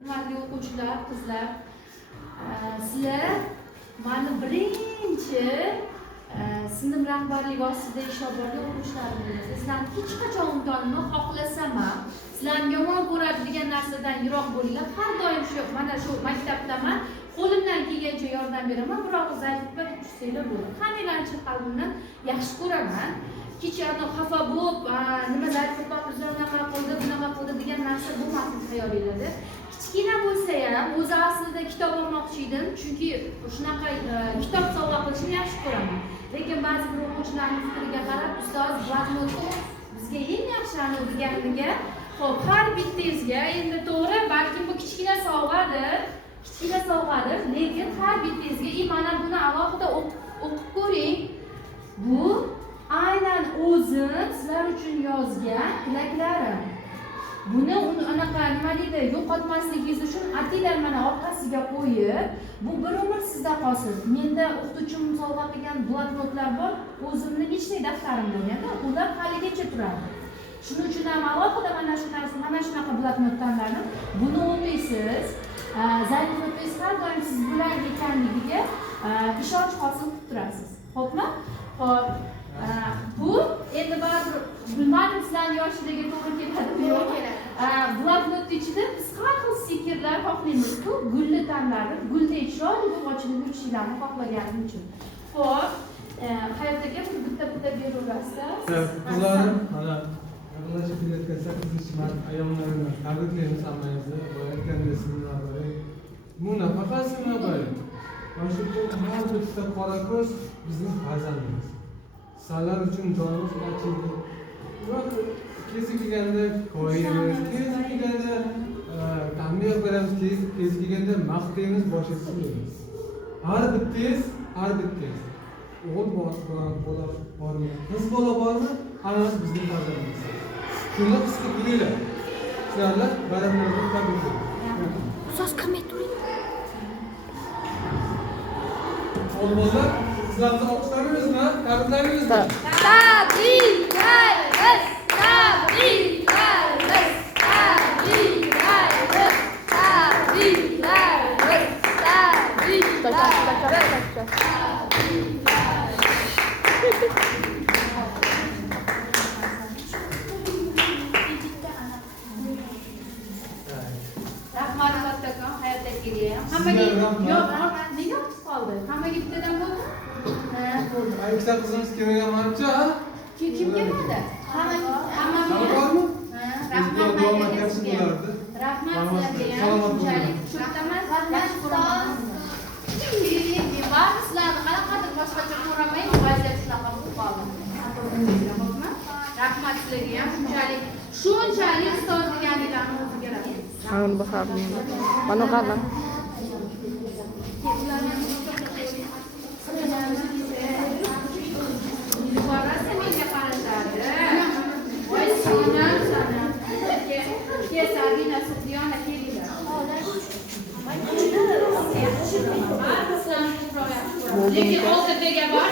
Hurmatli o'quvchilar, qizlar, sizlar mana birinchi sinf rahbarligi ostida ishlab borgan o'quvchilaringiz. Sizlarni hech qachon unutolmayman, xohlasam ham sizlarni yomon ko'radigan narsadan yiroq bo'linglar. Har doim shu mana shu maktabdaman, qo'limdan kelgancha yordam beraman, biroq zaiflikka tushsanglar bo'ladi. Hammanglarni qalbimdan yaxshi ko'raman. Kecha xafa bo'lib, nima zaifliklar bizlar unaqa qildi, bunaqa qildi degan narsa bo'lmasin hayolingizda. Kichkina bo'lsa ham, o'zi aslida kitob olmoqchi edim, chunki shunaqa kitob sovg'a qilishni yaxshi ko'raman. Lekin ba'zi bir o'quvchilarning fikriga qarab, ustoz bloknot bizga eng yaxshi deganligiga, xo'p, har bittangizga endi to'g'ri, balkim bu kichkina sovg'adir, lekin har bittangizga mana buni alohida o'qib ko'ring. Bu aynan o'zim sizlar uchun yozgan tilaklarim. Buni anaqa nima deydi, yo'qotmasligingiz uchun atiylar mana orqasiga qo'yib, bu bir umr sizda qolsin. Menda o'qituvchim sovg'a qilgan bloknotlar bor, o'zimning ichki daftarim bo'lganda, ular haligacha turadi. Shuning uchun ham alohida mana shunaqa bloknot tanladim. Buni o'qiysiz, zaifligingiz har doim siz bilan ekanligiga ishonch hosil qilib turasiz. Xo'pmi? Xo'p. Bu endi baribir bilmadim sizlarning yoshiga to'g'ri keladimi yo'q. Bloknot ichida biz har xil stikerlar xohlaymiz-ku, gulni tanladim. Gulda chiroyli bo'lib ochilib yurishinglarni xohlaganim uchun. Xo'p, hayotga bitta beraverasiz. Qizlarim, mana yaqinlashib kelayotgan 8 mart ayyomlarini tabriklaymiz hammangizni. Bo'layotganda sinflar bu nafaqat sinflar. Mana shu har bitta qora ko'z bizning farzandimiz. Sizlar uchun jonimiz ochildi. Biroq kezi kelganda ko'yimiz, kezi kelganda ta'minlab beramiz, kezi kelganda maqtaymiz, boshqa deymiz. Har bittangiz o'g'il bola bormi, qiz bola bormi, hammasi bizning farzandimiz. Shuni his qilib yuringlar. Sizlar bayramlarni tabriklaymiz. Ustoz komment turing. O'g'illar, sizlarni olqishlaringizmi? Tabriklaymiz. Rahmat kattakon hayotdagiga ham. Hammaga yo'q, nega qoldi? Hammaga bittadan bo'ldi? Bo'ldi. Ikkita qizimiz kelmaganmancha. Kim kelmadi? Hamma bormi? Rahmat sizlarga. Rahmat sizlarga ham. Shunchalik cho'ttaman. Yaxshi ko'raman. Barcha sizlarni qanaqadir boshqacha ko'ramayman, vaziyat shunaqa bo'lib qoldi. Rahmat sizlarga ham shunchalik ustoz deganliklarini o'ziga rahmat. Amin baharım. Bana kalın. Lekin hozirdaga bor,